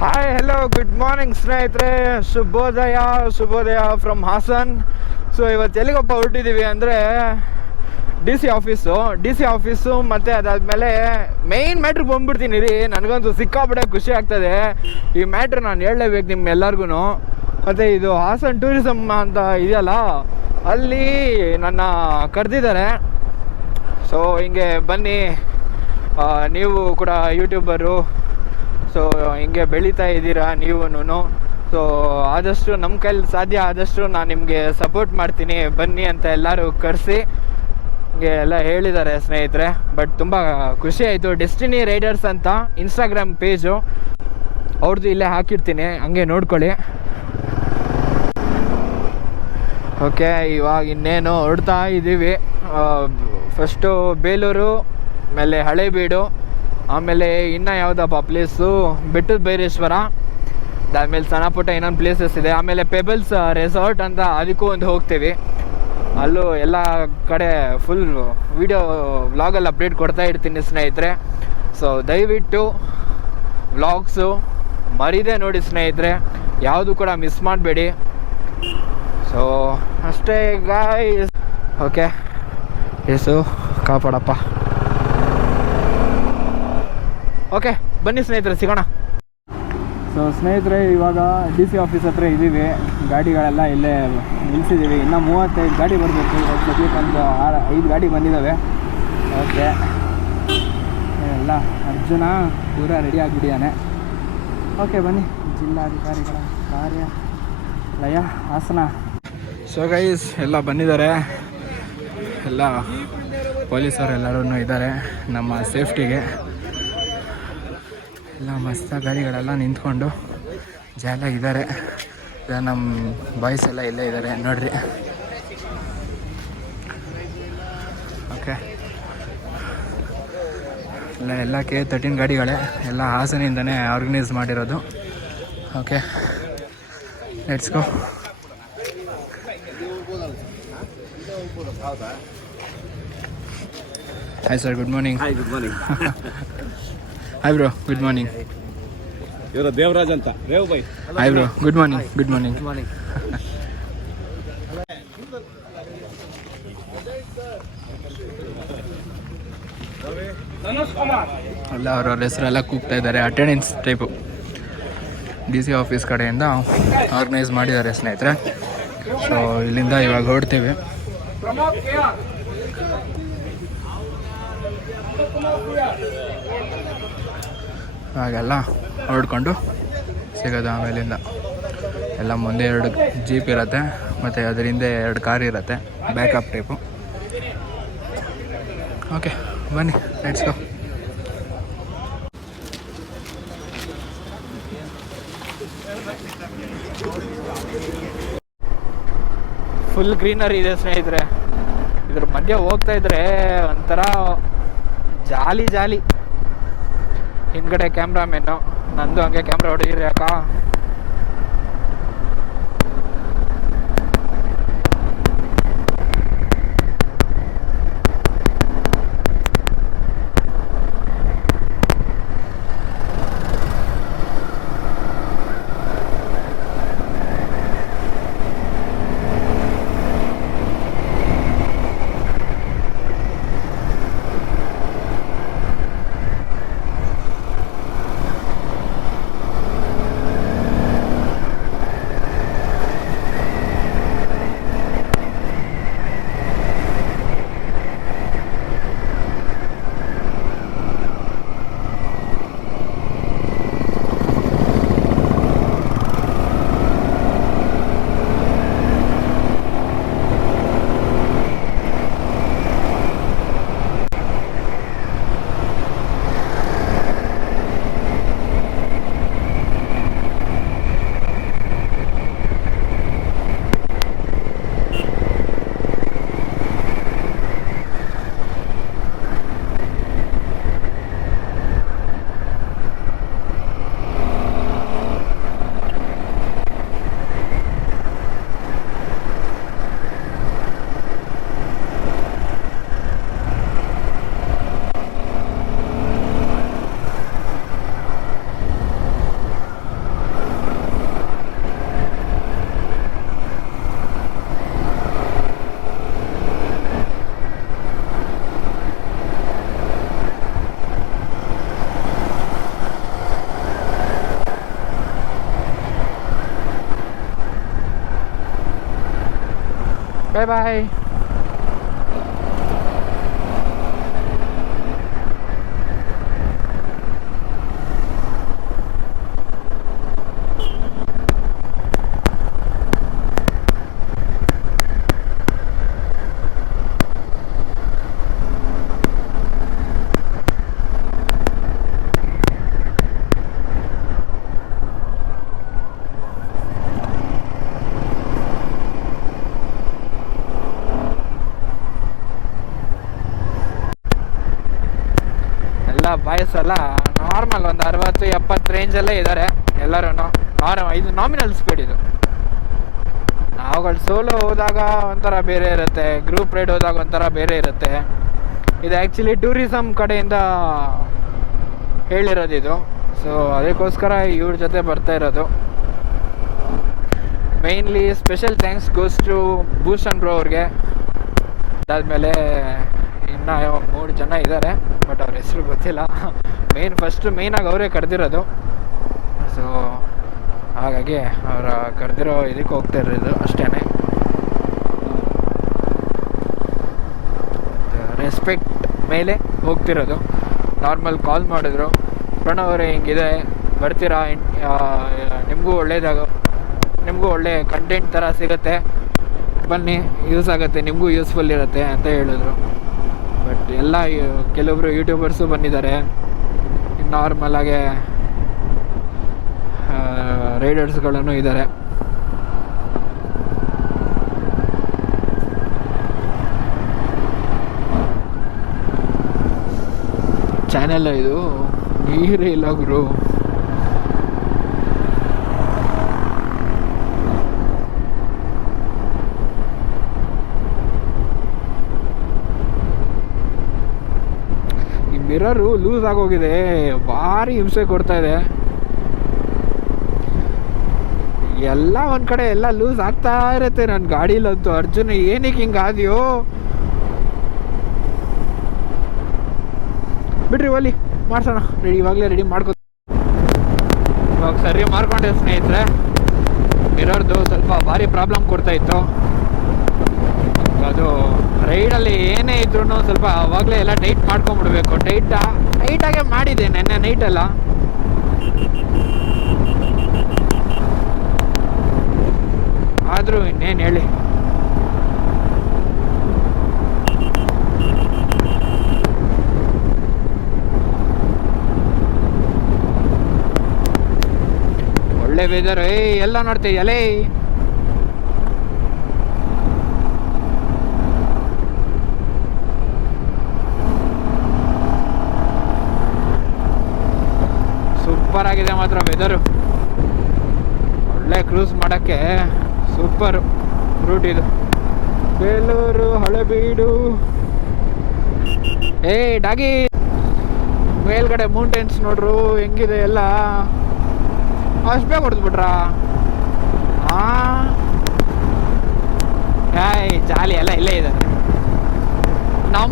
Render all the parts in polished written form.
Hi hello good morning ಸ್ನೇಹಿತರೆ, ಶುಭೋದಯ from Haasan. So ಇವತ್ತು ಎಲ್ಲಿಗಪ್ಪ ಹೊರಟಿದ್ದೀವಿ ಅಂದರೆ ಡಿ ಸಿ ಆಫೀಸು ಮತ್ತು ಅದಾದಮೇಲೆ ಮೇಯ್ನ್ ಮ್ಯಾಟ್ರಿಗೆ ಬಂದ್ಬಿಡ್ತೀನಿ ರೀ. ನನಗಂತೂ ಸಿಕ್ಕಾಪಟ್ಟೆ ಖುಷಿ ಆಗ್ತದೆ. ಈ ಮ್ಯಾಟ್ರ್ ನಾನು ಹೇಳಲೇಬೇಕು ನಿಮ್ಮೆಲ್ಲರಿಗೂ. ಮತ್ತು ಇದು ಹಾಸನ್ ಟೂರಿಸಮ್ ಅಂತ ಇದೆಯಲ್ಲ, ಅಲ್ಲಿ ನನ್ನ ಕರೆದಿದ್ದಾರೆ. ಸೊ ಹಿಂಗೆ ಬನ್ನಿ, ನೀವು ಕೂಡ ಯೂಟ್ಯೂಬರು, ಸೊ ಹಿಂಗೆ ಬೆಳೀತಾ ಇದ್ದೀರಾ ನೀವೂ. ಸೊ ಆದಷ್ಟು ನಮ್ಮ ಕೈಲಿ ಸಾಧ್ಯ ಆದಷ್ಟು ನಾನು ನಿಮಗೆ ಸಪೋರ್ಟ್ ಮಾಡ್ತೀನಿ ಬನ್ನಿ ಅಂತ ಎಲ್ಲರೂ ಕರೆಸಿ ಹಿಂಗೆ ಎಲ್ಲ ಹೇಳಿದ್ದಾರೆ ಸ್ನೇಹಿತರೆ. ಬಟ್ ತುಂಬ ಖುಷಿ ಆಯಿತು. ಡೆಸ್ಟಿನಿ ರೈಡರ್ಸ್ ಅಂತ ಇನ್ಸ್ಟಾಗ್ರಾಮ್ ಪೇಜು ಅವ್ರದ್ದು ಇಲ್ಲೇ ಹಾಕಿರ್ತೀನಿ, ಹಂಗೆ ನೋಡ್ಕೊಳ್ಳಿ. ಓಕೆ, ಇವಾಗ ಇನ್ನೇನು ಹೊರಡ್ತಾ ಇದ್ದೀವಿ. ಫಸ್ಟು ಬೇಲೂರು, ಆಮೇಲೆ ಹಳೇಬೀಡು, ಆಮೇಲೆ ಇನ್ನೂ ಯಾವುದಪ್ಪ ಪ್ಲೇಸು, ಬೆಟ್ಟದ ಭೈರೇಶ್ವರ, ಅದಾದಮೇಲೆ ಸಣ್ಣ ಪುಟ್ಟ ಇನ್ನೊಂದು ಪ್ಲೇಸಸ್ ಇದೆ. ಆಮೇಲೆ ಪೆಬಲ್ಸ್ ರೆಸಾರ್ಟ್ ಅಂತ ಅದಕ್ಕೂ ಒಂದು ಹೋಗ್ತೀವಿ. ಅಲ್ಲೂ ಎಲ್ಲ ಕಡೆ ಫುಲ್ ವೀಡಿಯೋ ವ್ಲಾಗಲ್ಲಿ ಅಪ್ಡೇಟ್ ಕೊಡ್ತಾ ಇರ್ತೀನಿ ಸ್ನೇಹಿತರೆ. ಸೊ ದಯವಿಟ್ಟು ವ್ಲಾಗ್ಸು ಮರಿದೇ ನೋಡಿ ಸ್ನೇಹಿತರೆ, ಯಾವುದು ಕೂಡ ಮಿಸ್ ಮಾಡಬೇಡಿ. ಸೊ ಅಷ್ಟೇ ಗಾಯ್ಸ್. ಓಕೆ, ಏಸು ಕಾಪಾಡಪ್ಪ. ಓಕೆ ಬನ್ನಿ ಸ್ನೇಹಿತರೆ, ಸಿಗೋಣ. ಸೊ ಸ್ನೇಹಿತರೆ, ಇವಾಗ ಡಿ ಸಿ ಆಫೀಸ್ ಹತ್ರ ಇದ್ದೀವಿ. ಗಾಡಿಗಳೆಲ್ಲ ಇಲ್ಲೇ ನಿಲ್ಲಿಸಿದ್ದೀವಿ. ಇನ್ನೂ 35 ಗಾಡಿ ಬರಬೇಕು. ಸದ್ಯಕ್ಕೆ ಒಂದು 5 ಗಾಡಿ ಬಂದಿದ್ದಾವೆ. ಓಕೆ, ಎಲ್ಲ ಅರ್ಜುನ ಪೂರ ರೆಡಿ ಆಗಿಬಿಟ್ಟಿದ್ದಾನೆ. ಓಕೆ ಬನ್ನಿ, ಜಿಲ್ಲಾಧಿಕಾರಿಗಳ ಕಾರ್ಯಾಲಯ ಹಾಸನ. ಸೊ ಗೈಸ್, ಎಲ್ಲ ಬಂದಿದ್ದಾರೆ. ಎಲ್ಲ ಪೊಲೀಸರು ಎಲ್ಲರೂ ಇದ್ದಾರೆ ನಮ್ಮ ಸೇಫ್ಟಿಗೆ. ಎಲ್ಲ ಮಸ್ತ ಗಾಡಿಗಳೆಲ್ಲ ನಿಂತ್ಕೊಂಡು ಜಾಲಾಗಿದ್ದಾರೆ. ನಮ್ಮ ಬಾಯ್ಸ್ ಎಲ್ಲ ಇಲ್ಲೇ ಇದ್ದಾರೆ ನೋಡ್ರಿ. ಓಕೆ, ಎಲ್ಲ K13 ಗಾಡಿಗಳೇ, ಎಲ್ಲ ಹಾಸನಿಂದನೇ ಆರ್ಗನೈಸ್ ಮಾಡಿರೋದು. Okay, let's go. Hi sir, good morning. Hi, good morning. Hi bro, good morning. ಇವರು ದೇವರಾಜ್ ಅಂತ, rave by. Hi bro, good morning. Good morning. ಎಲ್ಲ ಅವ್ರವ್ರ ಹೆಸರೆಲ್ಲ ಕೂಗ್ತಾ ಇದ್ದಾರೆ. Attendance type D C office ಕಡೆಯಿಂದ ಆರ್ಗನೈಸ್ ಮಾಡಿದ್ದಾರೆ ಸ್ನೇಹಿತರೆ. ಸೊ ಇಲ್ಲಿಂದ ಇವಾಗ ಹೊರಡ್ತೀವಿ. ಹಾಗೆಲ್ಲ ಹೊರಡ್ಕೊಂಡು ಸಿಗೋದು. ಆಮೇಲಿಂದ ಎಲ್ಲ ಮುಂದೆ 2 ಜೀಪ್ ಇರುತ್ತೆ, ಮತ್ತು ಅದರ ಹಿಂದೆ 2 ಕಾರ್ ಇರುತ್ತೆ, ಬ್ಯಾಕಪ್ ಟೈಪು. ಓಕೆ ಬನ್ನಿ, ಲೆಟ್ಸ್ ಗೋ. ಫುಲ್ ಗ್ರೀನರಿ ಇದೆ ಸ್ನೇಹಿತರೆ. ಇದ್ರ ಮಧ್ಯೆ ಹೋಗ್ತಾ ಇದ್ರೆ ಒಂಥರ ಜಾಲಿ. ಹಿಂದ್ಗಡೆ ಕ್ಯಾಮ್ರಾಮೆನ್ನು, ನಂದು ಹಂಗೆ ಕ್ಯಾಮ್ರಾ ಹೊಡೆಯಿರಿ ಅಕ್ಕ. ಬಾಯ್ ಬಾಯ್. ಬಾಯ್ಸ್ ಎಲ್ಲ ನಾರ್ಮಲ್ ಒಂದು 60-70 ರೇಂಜಲ್ಲೇ ಇದ್ದಾರೆ ಎಲ್ಲರೂ. ಇದು ನಾಮಿನಲ್ ಸ್ಪೀಡ್. ಇದು ನಾವುಗಳು ಸೋಲೋ ಹೋದಾಗ ಒಂಥರ ಬೇರೆ ಇರುತ್ತೆ, ಗ್ರೂಪ್ ರೈಡ್ ಹೋದಾಗ ಒಂಥರ ಬೇರೆ ಇರುತ್ತೆ. ಇದು ಆ್ಯಕ್ಚುಲಿ ಟೂರಿಸಮ್ ಕಡೆಯಿಂದ ಹೇಳಿರೋದು ಇದು. ಸೊ ಅದಕ್ಕೋಸ್ಕರ ಇವ್ರ ಜೊತೆ ಬರ್ತಾ ಇರೋದು. Mainly special thanks goes to Bhushan bro ಅವ್ರಿಗೆ. ಅದಾದಮೇಲೆ ಇನ್ನು 3 ಜನ ಇದ್ದಾರೆ, ಬಟ್ ಅವ್ರ ಹೆಸರು ಗೊತ್ತಿಲ್ಲ. ಮೇಯ್ನಾಗಿ ಅವರೇ ಕರೆದಿರೋದು. ಸೊ ಹಾಗಾಗಿ ಅವರ ಕರೆದಿರೋ ಇದಕ್ಕೆ ಹೋಗ್ತಾ ಇರೋದು ಅಷ್ಟೇ. ರೆಸ್ಪೆಕ್ಟ್ ಮೇಲೆ ಹೋಗ್ತಿರೋದು. ನಾರ್ಮಲ್ ಕಾಲ್ ಮಾಡಿದ್ರು, ಪ್ರಣವ್ ಅವರೇ ಹಿಂಗಿದೆ ಬರ್ತೀರಾ, ನಿಮಗೂ ಒಳ್ಳೆ ಕಂಟೆಂಟ್ ಥರ ಸಿಗುತ್ತೆ, ಬನ್ನಿ ಯೂಸ್ ಆಗುತ್ತೆ, ನಿಮಗೂ ಯೂಸ್ಫುಲ್ ಇರುತ್ತೆ ಅಂತ ಹೇಳಿದ್ರು. ಬಟ್ ಎಲ್ಲ ಕೆಲವೊಬ್ರು ಯೂಟ್ಯೂಬರ್ಸು ಬಂದಿದ್ದಾರೆ, ನಾರ್ಮಲಾಗೆ ರೈಡರ್ಸ್ಗಳೂ ಇದ್ದಾರೆ. ಚಾನೆಲ್ ಇದು ನೀರೇ ಇಲ್ಲ ಗುರು. ಈ ಮಿರರು ಲೂಸ್ ಆಗೋಗಿದೆ, ಭಾರಿ ಹಿಂಸೆ ಕೊಡ್ತಾ ಇದೆ. ಎಲ್ಲ ಒಂದು ಕಡೆ ಎಲ್ಲ ಲೂಸ್ ಆಗ್ತಾ ಇರುತ್ತೆ ನನ್ನ ಗಾಡೀಲಂತೂ. ಅರ್ಜುನ್ ಏನಕ್ಕೆ ಹಿಂಗಾದ್ಯೋ ಬಿಡ್ರಿ, ಒಲಿ ಮಾಡ್ಸೋಣ. ಇವಾಗಲೇ ರೆಡಿ ಮಾಡ್ಕೊ. ಇವಾಗ ಸರಿ ಮಾಡ್ಕೊಂಡೆ ಸ್ನೇಹಿತರೆ. ಮಿರರ್ದು ಸ್ವಲ್ಪ ಭಾರಿ ಪ್ರಾಬ್ಲಮ್ ಕೊಡ್ತಾ ಇತ್ತು. ಅದು ರೈಡಲ್ಲಿ ಏನೇ ಇದ್ರೂ ಸ್ವಲ್ಪ ಅವಾಗಲೇ ಎಲ್ಲ ಟೈಟ್ ಮಾಡ್ಕೊಂಬಿಡ್ಬೇಕು. ಟೈಟಾಗೆ ಮಾಡಿದೆ ನೆನ್ನೆ ನೈಟೆಲ್ಲ. ಆದರೂ ಇನ್ನೇನು ಹೇಳಿ, ಒಳ್ಳೆ ವೆದರ್. ಎಲ್ಲ ನೋಡ್ತೀವಿ ಎಲೆ. ಸೂಪರ್ ಆಗಿದೆ ಮಾತ್ರ ವೆದರು. ಒಳ್ಳೆ ಕ್ರೂಸ್ ಮಾಡೋಕ್ಕೆ ಸೂಪರ್ ರೂಟ್ ಇದು. ಬೇಲೂರು, ಹಳೆಬೀಡು. ಡಾಗಿ ಮೇಲ್ಗಡೆ ಮೌಂಟೇನ್ಸ್ ನೋಡ್ರು ಹೆಂಗಿದೆ ಎಲ್ಲ. ಅಷ್ಟು ಬೇಗ ಹೊಡೆದ್ಬಿಟ್ರಾ? ಜಾಲಿ ಎಲ್ಲ ಇಲ್ಲೇ ಇದ್ದಾರೆ. ನಾವು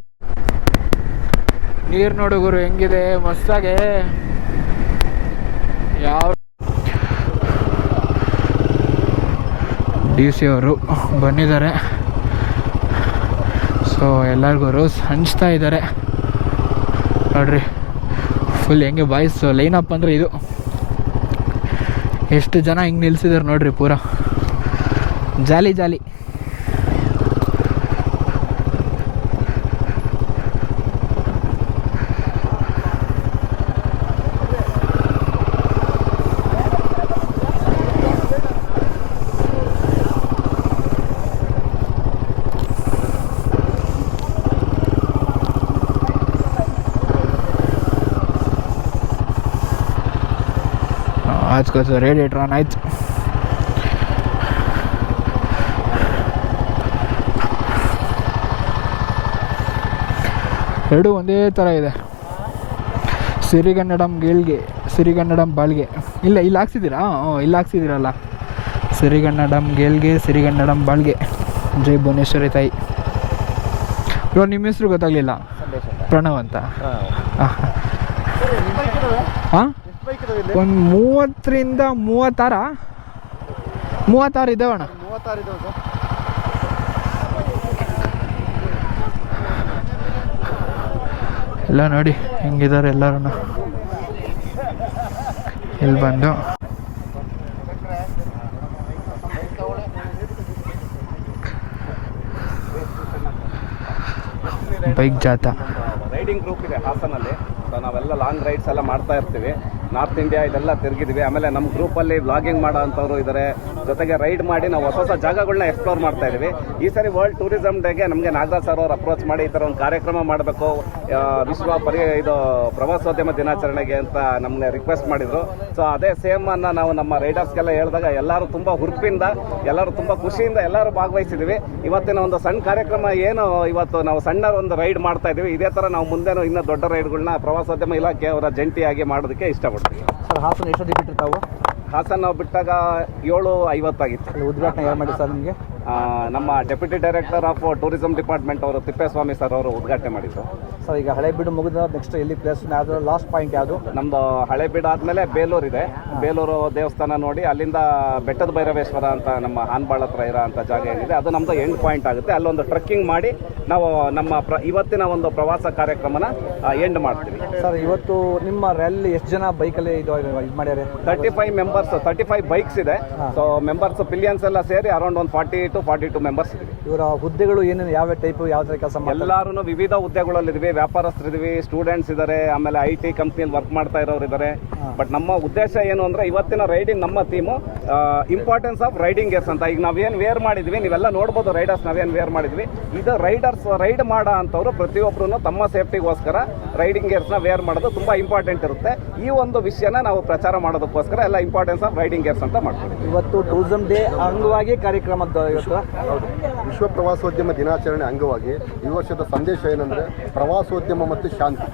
ನೀರು ನೋಡುಗರು ಹೆಂಗಿದೆ ಮಸ್ತಾಗೆ. ಯಾವ DC ಅವರು ಬಂದಿದ್ದಾರೆ. ಸೊ ಎಲ್ಲರಿಗೂ ರೋಸ್ ಹಂಚ್ತಾ ಇದ್ದಾರೆ ನೋಡ್ರಿ. ಫುಲ್ ಹೆಂಗೆ ಬಾಯ್ಸ್ ಲೈನಪ್ ಅಂದರೆ ಇದು. ಎಷ್ಟು ಜನ ಹಿಂಗೆ ನಿಲ್ಸಿದ್ದಾರೆ ನೋಡ್ರಿ, ಪೂರ ಜಾಲಿ ಜಾಲಿ. आज का तो रेडिएटर ऑन आಯ್ತು. ಎರಡು ಒಂದೇ ಥರ ಇದೆ. ಸಿರಿಗನ್ನಡಂ ಗೇಲ್ಗೆ, ಸಿರಿಗನ್ನಡಂ ಬಾಳ್ಗೆ. ಇಲ್ಲ ಇಲ್ಲಿ ಹಾಕ್ಸಿದ್ದೀರಾ? ಇಲ್ಲಿ ಹಾಕ್ಸಿದ್ದೀರಲ್ಲ. ಸಿರಿಗನ್ನಡಂ ಗೇಲ್ಗೆ, ಸಿರಿಗನ್ನಡಂ ಬಾಳ್ಗೆ. ಜೈ ಭುವನೇಶ್ವರಿ ತಾಯಿ. ಇವಾಗ ನಿಮ್ಮ ಹೆಸರು ಗೊತ್ತಾಗಲಿಲ್ಲ? ಪ್ರಣವ್ ಅಂತ. ಹಾಂ, ಒಂದು 30ರಿಂದ 36 ಇದ್ದಾವಣ್ಣ. ಎಲ್ಲ ನೋಡಿ ಹೆಂಗಿದ್ದಾರೆ ಎಲ್ಲರೂ. ಇಲ್ಲಿ ಬಂದು ಬೈಕ್ ಜಾಥಾ ರೈಡಿಂಗ್ ಗ್ರೂಪ್ ಇದೆ ಹಾಸನಲ್ಲಿ. ಸೊ ನಾವೆಲ್ಲ ಲಾಂಗ್ ರೈಡ್ಸ್ ಎಲ್ಲ ಮಾಡ್ತಾ ಇರ್ತೀವಿ. ನಾರ್ತ್ ಇಂಡಿಯಾ ಇದೆಲ್ಲ ತಿರುಗಿದ್ವಿ. ಆಮೇಲೆ ನಮ್ಮ ಗ್ರೂಪಲ್ಲಿ ವ್ಲಾಗಿಂಗ್ ಮಾಡೋ ಅಂಥವ್ರು ಇದ್ದಾರೆ. ಜೊತೆಗೆ ರೈಡ್ ಮಾಡಿ ನಾವು ಹೊಸ ಹೊಸ ಜಾಗಗಳನ್ನ ಎಕ್ಸ್ಪ್ಲೋರ್ ಮಾಡ್ತಾ ಇದ್ದೀವಿ. ಈ ಸರಿ ವರ್ಲ್ಡ್ ಟೂರಿಸಮ್ ಡೇಗೆ ನಮಗೆ ನಾಗರಾಜ್ ಸರ್ ಅವರು ಅಪ್ರೋಚ್ ಮಾಡಿ ಈ ಥರ ಒಂದು ಕಾರ್ಯಕ್ರಮ ಮಾಡಬೇಕು ವಿಶ್ವ ಇದು ಪ್ರವಾಸೋದ್ಯಮ ದಿನಾಚರಣೆಗೆ ಅಂತ ನಮಗೆ ರಿಕ್ವೆಸ್ಟ್ ಮಾಡಿದರು. ಸೊ ಅದೇ ಸೇಮ್ ಅನ್ನು ನಾವು ನಮ್ಮ ರೈಡರ್ಸ್ಗೆಲ್ಲ ಹೇಳಿದಾಗ ಎಲ್ಲರೂ ತುಂಬ ಹುರುಪಿಂದ, ಎಲ್ಲರೂ ತುಂಬ ಖುಷಿಯಿಂದ ಎಲ್ಲರೂ ಭಾಗವಹಿಸಿದ್ವಿ. ಇವತ್ತಿನ ಒಂದು ಸಣ್ಣ ಕಾರ್ಯಕ್ರಮ ಏನು ಇವತ್ತು ನಾವು ಸಣ್ಣ ಒಂದು ರೈಡ್ ಮಾಡ್ತಾ ಇದ್ದೀವಿ. ಇದೇ ಥರ ನಾವು ಮುಂದೆನೂ ಇನ್ನೂ ದೊಡ್ಡ ರೈಡ್ಗಳನ್ನ ಪ್ರವಾಸೋದ್ಯಮ ಇಲಾಖೆ ಅವರ ಜಂಟಿಯಾಗಿ ಮಾಡೋದಕ್ಕೆ ಇಷ್ಟಪಡ್ತೀವಿ. ಸರ್ ಹಾಸನ ಎಷ್ಟೊತ್ತಿಗೆ ಬಿಟ್ಟರು ತಾವು? ಹಾಸನ ನಾವು ಬಿಟ್ಟಾಗ 7:50 ಅಲ್ಲಿ ಉದ್ಘಾಟನೆ ಯಾರು ಮಾಡಿ ಸರ್ ನಿಮಗೆ? ನಮ್ಮ deputy director of tourism department ಅವರು ತಿಪ್ಪೇಸ್ವಾಮಿ ಸರ್ ಅವರು ಉದ್ಘಾಟನೆ ಮಾಡಿದ್ರು. ಸರ್ ಈಗ ಹಳೆಬೀಡು ಮುಗಿದ ನೆಕ್ಸ್ಟ್ ಎಲ್ಲಿ ಪ್ಲೇಸ್ ಯಾವುದು ಲಾಸ್ಟ್ ಪಾಯಿಂಟ್ ಯಾವುದು? ನಮ್ಮದು ಹಳೆಬೀಡು ಆದಮೇಲೆ ಬೇಲೂರು ಇದೆ. ಬೇಲೂರು ದೇವಸ್ಥಾನ ನೋಡಿ ಅಲ್ಲಿಂದ ಬೆಟ್ಟದ ಭೈರವೇಶ್ವರ ಅಂತ ನಮ್ಮ ಹಾನ್ಬಾಳ್ ಹತ್ರ ಇರೋ ಅಂಥ ಜಾಗ ಏನಿದೆ ಅದು ನಮ್ಮದು ಎಂಡ್ ಪಾಯಿಂಟ್ ಆಗುತ್ತೆ. ಅಲ್ಲೊಂದು ಟ್ರೆಕ್ಕಿಂಗ್ ಮಾಡಿ ನಾವು ನಮ್ಮ ಇವತ್ತಿನ ಒಂದು ಪ್ರವಾಸ ಕಾರ್ಯಕ್ರಮನ ಎಂಡ್ ಮಾಡ್ತೀವಿ. ಸರ್ ಇವತ್ತು ನಿಮ್ಮ ರ್ಯಾಲಿ ಎಷ್ಟು ಜನ ಬೈಕಲ್ಲಿ ಇದು ಮಾಡ್ಯಾರೆ? 35 ಮೆಂಬರ್ಸ್, 35 ಬೈಕ್ಸ್ ಇದೆ. ಸೊ ಮೆಂಬರ್ಸ್ ಪಿಲಿಯನ್ಸ್ ಎಲ್ಲ ಸೇರಿ ಅರೌಂಡ್ ಒಂದು 40 to 42 ಮೆಂಬರ್ಸ್ ಇದ್ದೀವಿ. ಇವರ ಹುದ್ದೆಗಳು ಏನೇನು ಯಾವ ಟೈಪ್ ಯಾವ ಥರ ಕೆಲಸ ಮಾಡ್ತಾರೆ? ಎಲ್ಲರೂ ವಿವಿಧ ಹುದ್ದೆಗಳಲ್ಲಿದ್ದೀವಿ. ವ್ಯಾಪಾರಸ್ಥರಿದ್ದೀವಿ, ಸ್ಟೂಡೆಂಟ್ಸ್ ಇದ್ದಾರೆ, ಆಮೇಲೆ IT ಕಂಪ್ನಿಯಲ್ಲಿ ವರ್ಕ್ ಮಾಡ್ತಾ ಇರೋರು ಇದ್ದಾರೆ. ಬಟ್ ನಮ್ಮ ಉದ್ದೇಶ ಏನು ಅಂದರೆ ಇವತ್ತಿನ ರೈಡಿಂಗ್ ನಮ್ಮ theme importance of riding gears ಅಂತ. ಈಗ ನಾವೇನು ವೇರ್ ಮಾಡಿದ್ವಿ ನೀವೆಲ್ಲ ನೋಡ್ಬೋದು, ರೈಡರ್ಸ್ ನಾವೇನು ವೇರ್ ಮಾಡಿದ್ವಿ. ಇದು ರೈಡರ್ಸ್ ರೈಡ್ ಮಾಡೋ ಅಂಥವ್ರು ಪ್ರತಿಯೊಬ್ಬರೂ ತಮ್ಮ ಸೇಫ್ಟಿಗೋಸ್ಕರ ರೈಡಿಂಗ್ ಗೇರ್ಸ್ನ ವೇರ್ ಮಾಡೋದು ತುಂಬ ಇಂಪಾರ್ಟೆಂಟ್ ಇರುತ್ತೆ. ಈ ಒಂದು ವಿಷಯನ ನಾವು ಪ್ರಚಾರ ಮಾಡೋದಕ್ಕೋಸ್ಕರ ಎಲ್ಲ ಇಂಪಾರ್ಟೆನ್ಸ್ ಆಫ್ ರೈಡಿಂಗ್ ಗೇರ್ಸ್ ಅಂತ ಮಾಡ್ತೀವಿ. ಇವತ್ತು ಟೂರಿಸಂ ಡೇ ಅಂಗವಾಗಿ ಕಾರ್ಯಕ್ರಮದ ಇವತ್ತು ಹೌದು, ವಿಶ್ವ ಪ್ರವಾಸೋದ್ಯಮ ದಿನಾಚರಣೆ ಅಂಗವಾಗಿ ಈ ವರ್ಷದ ಸಂದೇಶ ಏನಂದರೆ ಪ್ರವಾಸೋದ್ಯಮ ಮತ್ತು ಶಾಂತಿ.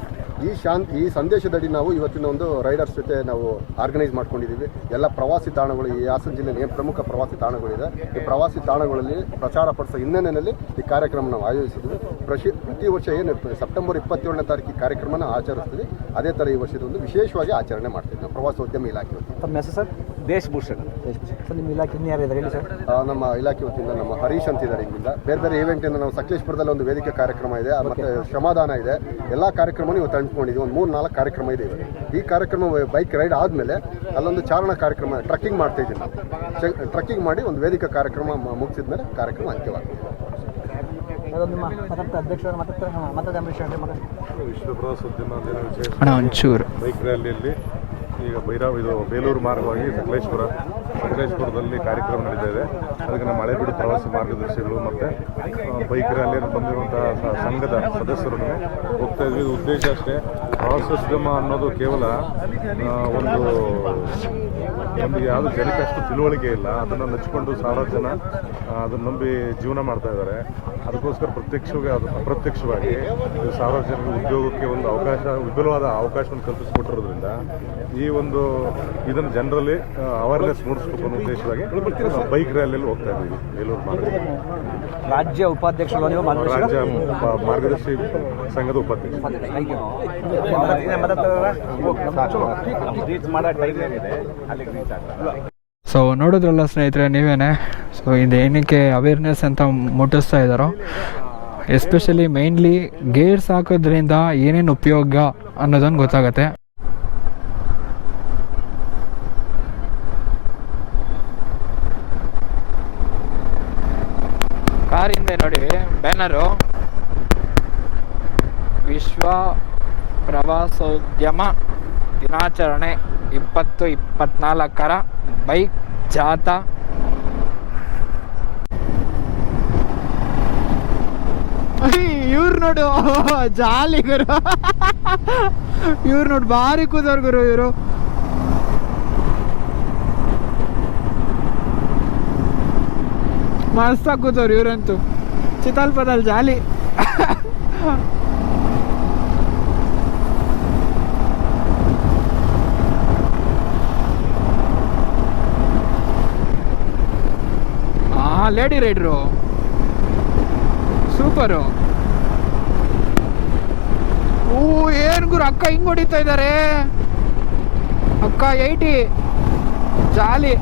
ಈ ಸಂದೇಶದಡಿ ನಾವು ಇವತ್ತಿನ ಒಂದು ರೈಡರ್ಸ್ ಜೊತೆ ನಾವು ಆರ್ಗನೈಸ್ ಮಾಡ್ಕೊಂಡಿದ್ದೀವಿ. ಎಲ್ಲ ಪ್ರವಾಸಿ ತಾಣಗಳು, ಈ ಹಾಸನ ಜಿಲ್ಲೆಯಲ್ಲಿ ಏನು ಪ್ರಮುಖ ಪ್ರವಾಸಿ ತಾಣಗಳಿದೆ, ಈ ಪ್ರವಾಸಿ ತಾಣಗಳಲ್ಲಿ ಪ್ರಚಾರ ಪಡಿಸೋ ಹಿನ್ನೆಲೆಯಲ್ಲಿ ಈ ಕಾರ್ಯಕ್ರಮ ನಾವು ಆಯೋಜಿಸಿದ್ವಿ. ಪ್ರತಿ ವರ್ಷ ಏನು ಸೆಪ್ಟೆಂಬರ್ 27ನೇ ತಾರೀಕು ಕಾರ್ಯಕ್ರಮನ ಆಚರಿಸ್ತೀವಿ, ಅದೇ ಥರ ಈ ವರ್ಷದ ಒಂದು ವಿಶೇಷವಾಗಿ ಆಚರಣೆ ಮಾಡ್ತೀವಿ ನಾವು ಪ್ರವಾಸೋದ್ಯಮ ಇಲಾಖೆ ವತಿಯಿಂದ. ತಮ್ಮ ಹೆಸರು ಸರ್? ದೇಶಭೂಷಣ್. ಸರ್ ನಿಮ್ಮ ಇಲಾಖೆ ಯಾರು ಇದ್ದಾರೆ ಹೇಳಿ ಸರ್? ನಮ್ಮ ಇಲಾಖೆ ವತಿಯಿಂದ ನಮ್ಮ ಹರೀಶ್ ಅಂತಿದ್ದಾರೆ. ಇಲ್ಲಿಂದ ಬೇರೆ ಬೇರೆ ಈವೆಂಟಿಂದ ನಾವು ಸಕಲೇಶ್ಪುರದಲ್ಲಿ ಒಂದು ವೇದಿಕೆ ಕಾರ್ಯಕ್ರಮ ಇದೆ, ಮತ್ತು ಶ್ರಮದಾನ ಇದೆ. ಎಲ್ಲ ಕಾರ್ಯಕ್ರಮನೂ ಇವತ್ತು ಅಂಟ್ಕೊಂಡಿದ್ದೀವಿ. ಒಂದು 3-4 ಕಾರ್ಯಕ್ರಮ ಇದೆ ಇವತ್ತು. ಈ ಕಾರ್ಯಕ್ರಮ ಬೈಕ್ ರೈಡ್ ಆದಮೇಲೆ ಅಲ್ಲೊಂದು ಚಾರಣ ಕಾರ್ಯಕ್ರಮ ಟ್ರಕ್ಕಿಂಗ್ ಮಾಡ್ತಾ ಇದ್ದೀವಿ ನಾವು. ಟ್ರಕ್ಕಿಂಗ್ ಮಾಡಿ ಒಂದು ವೇದಿಕೆ ಕಾರ್ಯಕ್ರಮ ಮುಗಿಸಿದ ಮೇಲೆ ಕಾರ್ಯಕ್ರಮ ಅಂತ್ಯವಾಗ್ತದೆ. ನಿಮ್ಮ ಅಧ್ಯಕ್ಷರು ಮಾತಾಡ್ತಾರೆ ಅಂಬರೀಶ್ ಅವರು ವಿಶ್ವ ಪ್ರವಾಸೋದ್ಯಮ ದಿನ ವಿಶೇಷ ಒಂಚೂರು ಬೈಕ್ ರ್ಯಾಲಿಯಲ್ಲಿ ಈಗ ಬೇಲೂರು ಮಾರ್ಗವಾಗಿ ಸಕಲೇಶ್ಪುರದಲ್ಲಿ ಕಾರ್ಯಕ್ರಮ ನಡೀತಾ ಇದೆ. ಅದಕ್ಕೆ ನಮ್ಮ ಹಳೆಬೀಡು ಪ್ರವಾಸಿ ಮಾರ್ಗದರ್ಶಿಗಳು ಮತ್ತು ಬೈಕ್ ರ್ಯಾಲಿಯಲ್ಲಿ ಬಂದಿರುವಂಥ ಸಂಘದ ಸದಸ್ಯರು ಹೋಗ್ತಾ ಇದ್ವಿ. ಇದು ಉದ್ದೇಶ ಅಷ್ಟೇ, ಪ್ರವಾಸೋದ್ಯಮ ಅನ್ನೋದು ಕೇವಲ ಒಂದು ಯಾವುದು ಜನಕ್ಕೆ ಅಷ್ಟು ತಿಳುವಳಿಕೆ ಇಲ್ಲ. ಅದನ್ನು ನೆಚ್ಕೊಂಡು ಸಾವಿರಾರು ಜನ ಅದನ್ನು ನಂಬಿ ಜೀವನ ಮಾಡ್ತಾ ಇದ್ದಾರೆ. ಅದಕ್ಕೋಸ್ಕರ ಪ್ರತ್ಯಕ್ಷವಾಗಿ ಅಪ್ರತ್ಯಕ್ಷವಾಗಿ ಸಾವಿರಾರು ಜನರಿಗೆ ಉದ್ಯೋಗಕ್ಕೆ ಒಂದು ವಿಪುಲವಾದ ಅವಕಾಶವನ್ನು ಕಲ್ಪಿಸಿಕೊಟ್ಟಿರೋದ್ರಿಂದ ಈ ಒಂದು ಇದನ್ನು ಜನರಲ್ಲಿ ಅವೇರ್ನೆಸ್ ಮೂಡಿಸಬೇಕು ಅನ್ನೋ ಉದ್ದೇಶವಾಗಿ ಬೈಕ್ ರ್ಯಾಲಿಯಲ್ಲಿ ಹೋಗ್ತಾ ಇದ್ದೀವಿ ಬೇಲೂರು ಮಾರ್ಗ. ರಾಜ್ಯ ಉಪಾಧ್ಯಕ್ಷರು ನೀವು? ರಾಜ್ಯ ಮಾರ್ಗದರ್ಶಿ ಸಂಘದ ಉಪಾಧ್ಯಕ್ಷ. ರೀಚ್ ಮಾಡೋ ಟೈಮ್ ಏನಿದೆ ಅಲ್ಲಿಗೆ ರೀಚ್ ಆಗ್ತದೆ. ಸೊ ನೋಡಿದ್ರಲ್ಲ ಸ್ನೇಹಿತರೆ ನೀವೇನೆ. ಸೊ ಇದೇನಕ್ಕೆ ಅವೇರ್ನೆಸ್ ಅಂತ ಮುಟ್ಟಿಸ್ತಾ ಇದ್ದಾರೋ, ಎಸ್ಪೆಷಲಿ ಮೇಯ್ನ್ಲಿ ಗೇರ್ಸ್ ಹಾಕೋದ್ರಿಂದ ಏನೇನು ಉಪಯೋಗ ಅನ್ನೋದನ್ನು ಗೊತ್ತಾಗತ್ತೆ. ಕಾರ್ ಹಿಂದೆ ನೋಡಿ ಬ್ಯಾನರು, ವಿಶ್ವ ಪ್ರವಾಸೋದ್ಯಮ ದಿನಾಚರಣೆ 2024 ಬೈಕ್ ಜಾಥಾ. ಇವ್ರು ನೋಡು ಜಾಲಿ ಗುರು, ಇವ್ರು ನೋಡಿ ಭಾರಿ ಕೂದವ್ರು ಗುರು. ಇವರು ಮಸ್ತಾಗಿ ಕೂತವ್ರು ಇವ್ರಂತೂ, ಚಿತಾಲ್ಪದಲ್ಲಿ ಜಾಲಿ. ಲೇಡಿ ರೈಡ್ರು ಸೂಪರು. ಏನ್ ಗುರು ಅಕ್ಕ ಹಿಂಗ್ ಹೊಡಿತಾ ಇದ್ದಾರೆ, ಅಕ್ಕ 80 ಜಾಲಿ.